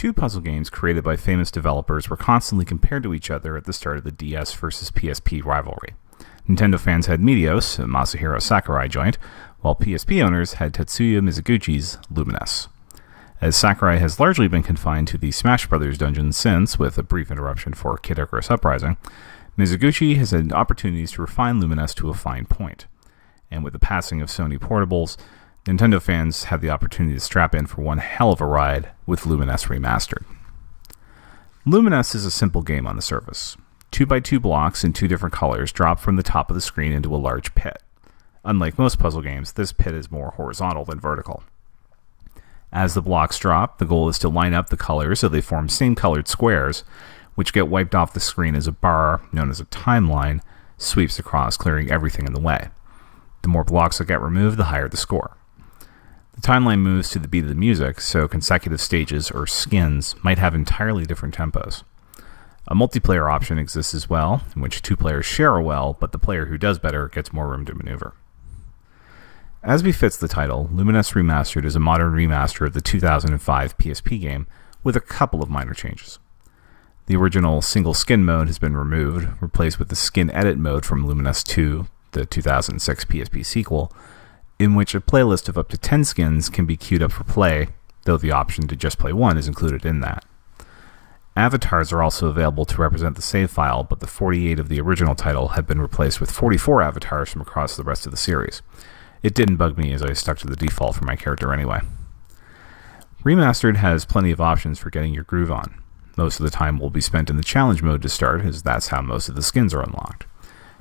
Two puzzle games created by famous developers were constantly compared to each other at the start of the DS versus PSP rivalry. Nintendo fans had Meteos, a Masahiro Sakurai joint, while PSP owners had Tetsuya Mizuguchi's Lumines. As Sakurai has largely been confined to the Smash Bros. Dungeon since, with a brief interruption for Kid Icarus Uprising, Mizuguchi has had opportunities to refine Lumines to a fine point. And with the passing of Sony portables, Nintendo fans had the opportunity to strap in for one hell of a ride with Lumines Remastered. Lumines is a simple game on the surface. 2x2 blocks in two different colors drop from the top of the screen into a large pit. Unlike most puzzle games, this pit is more horizontal than vertical. As the blocks drop, the goal is to line up the colors so they form same-colored squares, which get wiped off the screen as a bar, known as a timeline, sweeps across, clearing everything in the way. The more blocks that get removed, the higher the score. The timeline moves to the beat of the music, so consecutive stages, or skins, might have entirely different tempos. A multiplayer option exists as well, in which two players share a well, but the player who does better gets more room to maneuver. As befits the title, Lumines Remastered is a modern remaster of the 2005 PSP game, with a couple of minor changes. The original single skin mode has been removed, replaced with the skin edit mode from Lumines 2, the 2006 PSP sequel, in which a playlist of up to 10 skins can be queued up for play, though the option to just play one is included in that. Avatars are also available to represent the save file, but the 48 of the original title have been replaced with 44 avatars from across the rest of the series. It didn't bug me as I stuck to the default for my character anyway. Remastered has plenty of options for getting your groove on. Most of the time will be spent in the challenge mode to start, as that's how most of the skins are unlocked.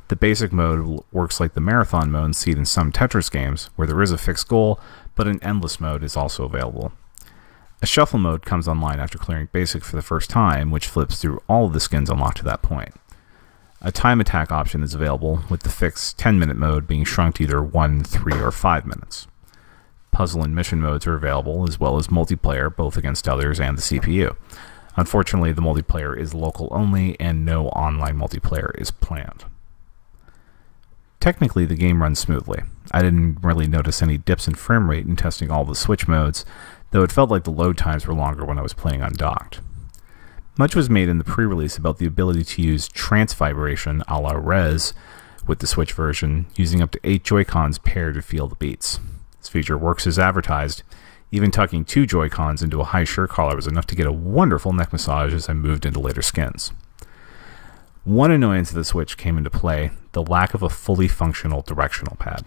The basic mode works like the marathon mode seen in some Tetris games, where there is a fixed goal, but an endless mode is also available. A shuffle mode comes online after clearing basic for the first time, which flips through all of the skins unlocked to that point. A time attack option is available, with the fixed 10-minute mode being shrunk to either 1, 3, or 5 minutes. Puzzle and mission modes are available, as well as multiplayer, both against others and the CPU. Unfortunately, the multiplayer is local only, and no online multiplayer is planned. Technically, the game runs smoothly. I didn't really notice any dips in frame rate in testing all the Switch modes, though it felt like the load times were longer when I was playing undocked. Much was made in the pre-release about the ability to use trance vibration a la Res with the Switch version, using up to 8 Joy-Cons paired to feel the beats. This feature works as advertised. Even tucking 2 Joy-Cons into a high shirt collar was enough to get a wonderful neck massage as I moved into later skins. One annoyance of the Switch came into play, the lack of a fully functional directional pad.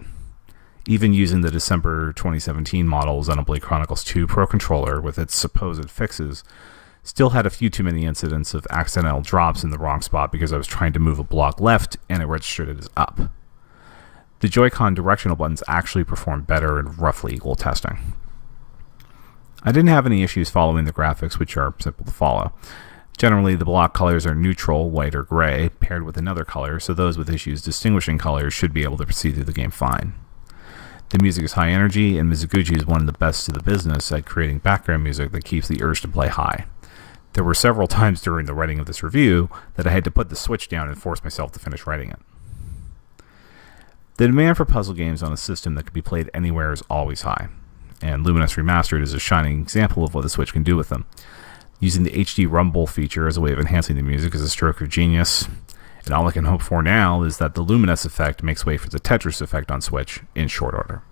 Even using the December 2017 model Xenoblade Chronicles 2 Pro Controller with its supposed fixes, still had a few too many incidents of accidental drops in the wrong spot because I was trying to move a block left and it registered it as up. The Joy-Con directional buttons actually performed better in roughly equal testing. I didn't have any issues following the graphics, which are simple to follow. Generally, the block colors are neutral, white or gray, paired with another color, so those with issues distinguishing colors should be able to proceed through the game fine. The music is high energy, and Mizuguchi is one of the best in the business at creating background music that keeps the urge to play high. There were several times during the writing of this review that I had to put the Switch down and force myself to finish writing it. The demand for puzzle games on a system that can be played anywhere is always high, and Lumines Remastered is a shining example of what the Switch can do with them. Using the HD Rumble feature as a way of enhancing the music is a stroke of genius, and all I can hope for now is that the Lumines effect makes way for the Tetris effect on Switch in short order.